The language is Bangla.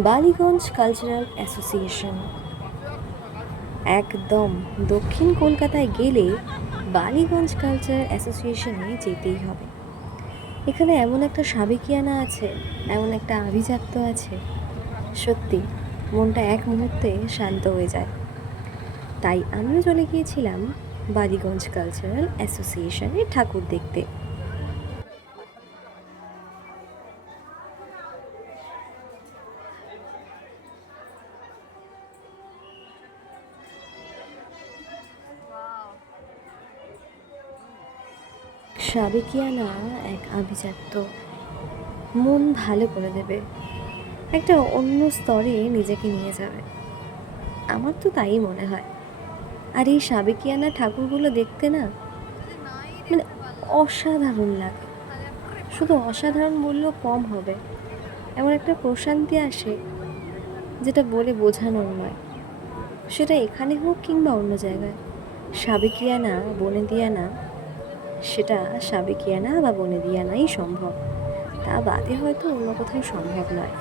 বালিগঞ্জ কালচারাল অ্যাসোসিয়েশন একদম দক্ষিণ কলকাতায় গেলে বালিগঞ্জ কালচারাল অ্যাসোসিয়েশনে যেতেই হবে। এখানে এমন একটা সাবেকিয়ানা আছে, এমন একটা আভিজাত্য আছে, সত্যি মনটা এক মুহূর্তে শান্ত হয়ে যায়। তাই আমিও চলে গিয়েছিলাম বালিগঞ্জ কালচারাল অ্যাসোসিয়েশনে ঠাকুর দেখতে। সাবেকিয়ানা এক আভিজাত্য, মন ভালো করে দেবে, একটা অন্য স্তরে নিজেকে নিয়ে যাবে। আমার তো তাই মনে হয়। আর এই সাবেকিয়ানা ঠাকুরগুলো দেখতে না, মানে অসাধারণ লাগে। শুধু অসাধারণ বললেও কম হবে, এমন একটা প্রশান্তি আসে যেটা বলে বোঝানোর নয়। সেটা এখানে হোক কিংবা অন্য জায়গায়, সাবেকিয়ানা বনেদিয়ানা, সেটা সাবেকিয়ানা বা বনেদিয়ানাই সম্ভব, তা বাদে হয়তো অন্য কোথাও সম্ভব নয়।